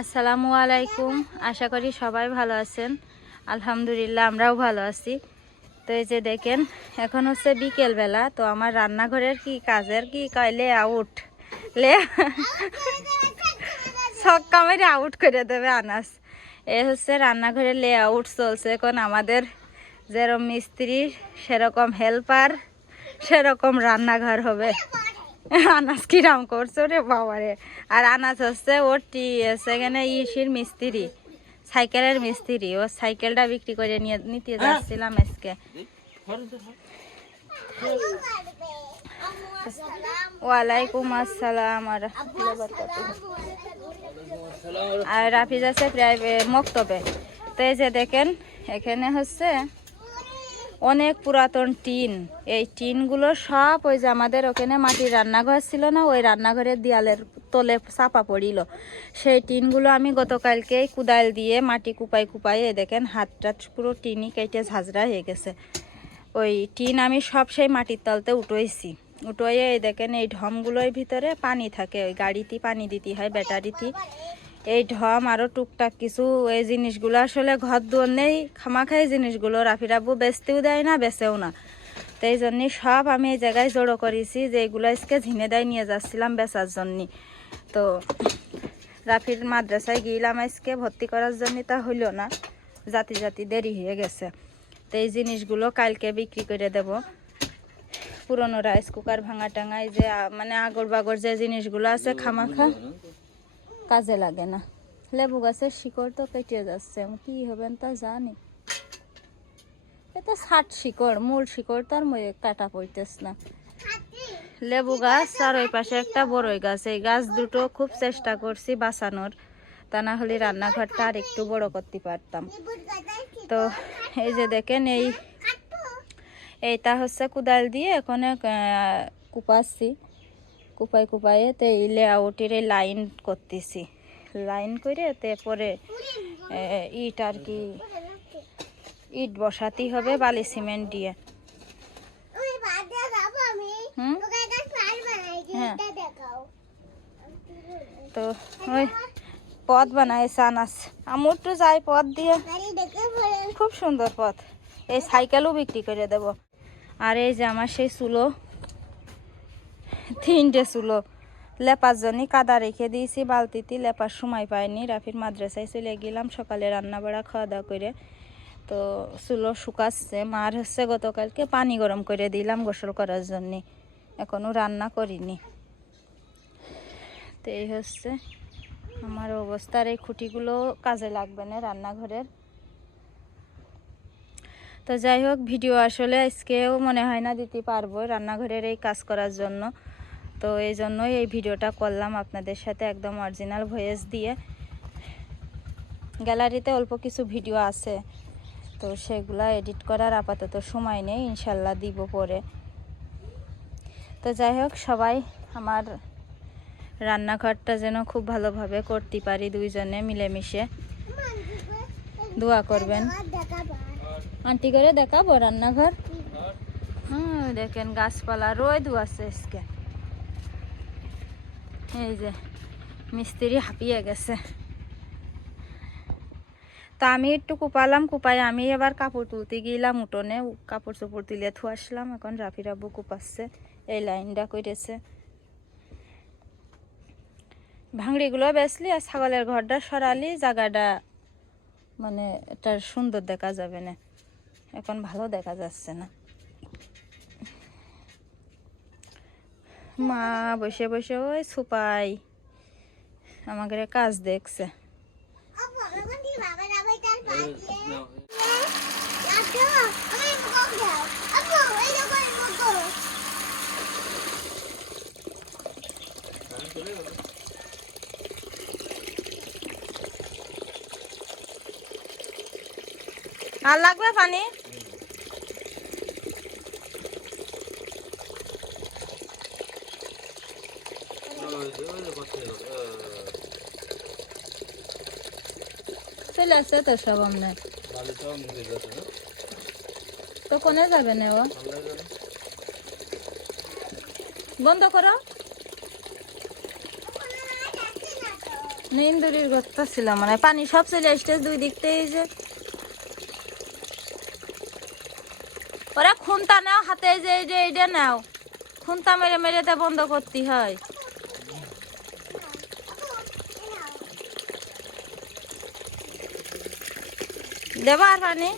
আসসালামু আলাইকুম। আশা করি সবাই ভালো আছেন। আলহামদুলিল্লাহ, আমরাও ভালো আছি। তো এই যে দেখেন, এখন হচ্ছে বিকেলবেলা, তো আমার রান্নাঘরের কি কাজের কি কয় লে আউট লে সব কামের আউট করে দেবে আনাস। এ হচ্ছে রান্নাঘরের লে আউট চলছে। এখন আমাদের যেরকম মিস্ত্রি, সেরকম হেল্পার সেরকম রান্নাঘর হবে। আনাস কিরাম করছ রে বাবারে। আর আনাস হচ্ছে ওর টি সেখানে ইসির মিস্ত্রি সাইকেলের মিস্ত্রি। ও সাইকেলটা বিক্রি করে নিয়ে নিতে যাচ্ছিলাম আজকে। ওয়ালাইকুম আসসালাম আর। আর রাফিজ আছে প্রায় মক্তবে। তো এই যে দেখেন এখানে হচ্ছে অনেক পুরাতন টিন। এই টিনগুলো সব ওই যে আমাদের ওখানে মাটির রান্নাঘর ছিল না, ওই রান্নাঘরের দেয়ালের তলে চাপা পড়িল। সেই টিনগুলো আমি গতকালকে কুদাল দিয়ে মাটি কুপাই কুপাই দেখেন হাতটা পুরো টিনই কেটে ঝাঁঝরা হয়ে গেছে। ওই টিন আমি সব সেই মাটির তলতে উঠোইছি। উঠোয়ে দেখেন এই ঢমগুলোর ভিতরে পানি থাকে, ওই গাড়িতে পানি দিতে হয়, ব্যাটারিতে। এই ঢম আরও টুকটাক কিছু এই জিনিসগুলো আসলে ঘর দুয়ার নেই, খামাখাই জিনিসগুলো। রাফি রাব্বু বেচতেও দেয় না, বেচেও না। তো এই জন্যে সব আমি এই জায়গায় জড়ো করেছি যে এগুলো আজকে ঝিনে দেয় নিয়ে যাচ্ছিলাম বেচার জন্যে। তো রাফির মাদ্রাসায় গিয়েলাম আজকে, ভর্তি করার জন্য তা হইল না। জাতি জাতি দেরি হয়ে গেছে। তো এই জিনিসগুলো কালকে বিক্রি করে দেব। পুরনো রাইস কুকার, ভাঙা টাঙায় যে মানে আগর বাগর যে জিনিসগুলো আছে, খামাখা। কাজে লাগে না। লেবু গাছের শিকড় তো কেটে যাচ্ছে কি হবেন তা জানি। এটা ষাট শিকড়, মূল শিকড় তার কাটা পড়তেছ না। লেবু গাছ আর ওই পাশে একটা বড়ই গাছ, এই গাছ দুটো খুব চেষ্টা করছি বাঁচানোর, তা না হলে রান্নাঘরটা আর একটু বড় করতে পারতাম। তো এই যে দেখেন, এই, এইটা হচ্ছে কুদাল দিয়ে এখানে কুপাচ্ছি। কুপাই কুপাইয়ে তে এই লেআউটের এই লাইন করতেছি। লাইন করে তারপরে ইট আর কি ইট বসাতেই হবে বালি সিমেন্ট দিয়ে। হ্যাঁ। তো ওই পথ বানাইছে আনাস আমুর তো যাই পথ দিয়ে। খুব সুন্দর পথ এই সাইকেলও বিক্রি করে দেব। আর এই যে আমার সেই চুলো তিনটে চুলো। লেপার জন্য কাদা রেখে দিয়েছি, বালতিতে লেপার সময় পাইনি। রাফির মাদ্রাসায় চলে গেলাম, সকালে রান্না বাড়া, খাওয়া দাওয়া করে। তো চুলো শুকাচ্ছে, মার হচ্ছে, গতকালকে পানি গরম করে দিলাম গোসল করার জন্যে। এখনও রান্না করিনি। তো এই হচ্ছে আমার অবস্থার এই খুঁটিগুলো কাজে লাগবে না রান্নাঘরের। তো যাই হোক, ভিডিও আসলে আজকেও মনে হয় না দিতে পারব রান্নাঘরের এই কাজ করার জন্য। তো এই জন্যই এই ভিডিওটা করলাম আপনাদের সাথে একদম অরিজিনাল ভয়েস দিয়ে। গ্যালারিতে অল্প কিছু ভিডিও আছে, তো সেগুলা এডিট করার আপাতত সময় নেই, ইনশাল্লাহ দিব পরে। তো যাই হোক, সবাই আমার রান্নাঘরটা যেন খুব ভালোভাবে করতে পারি দুইজনে মিলেমিশে। দোয়া করবেন। আন্টি করে দেখাবো রান্নাঘর। হ্যাঁ দেখেন গাছপালা, রোদ আছে আজকে। এই যে, মিস্ত্রি হাঁপিয়ে গেছে। তা আমি একটু কুপালাম কুপাই আমি এবার কাপড় তুলতে গেলাম উঠোনে। কাপড় চোপড় তুলে থু আসলাম, এখন রাফি রাব্বু কুপাচ্ছে। এই লাইনটা করেছে ভাঙড়িগুলো বেচলি আর ছাগলের ঘরটা সরালি, জায়গাটা মানে এটা সুন্দর দেখা যাবে না। এখন ভালো দেখা যাচ্ছে না। মা বসে বসে ওই সুপাই আমাকে কাজ দেখছে। আর লাগবে পানি? চলে আসছে তো সব আপনার তো কোনে যাবে না ও বন্ধ করো। নিন্দুরির ঘরটা ছিল মানে পানি সব চলে আসছে দুই দিক থেকে যে ওরা খুন্তা নাও, হাতে যে এই যে এইটা নাও। খুন্তা মেরে মেরে তা বন্ধ করতে হয়। দেবা আর পানি?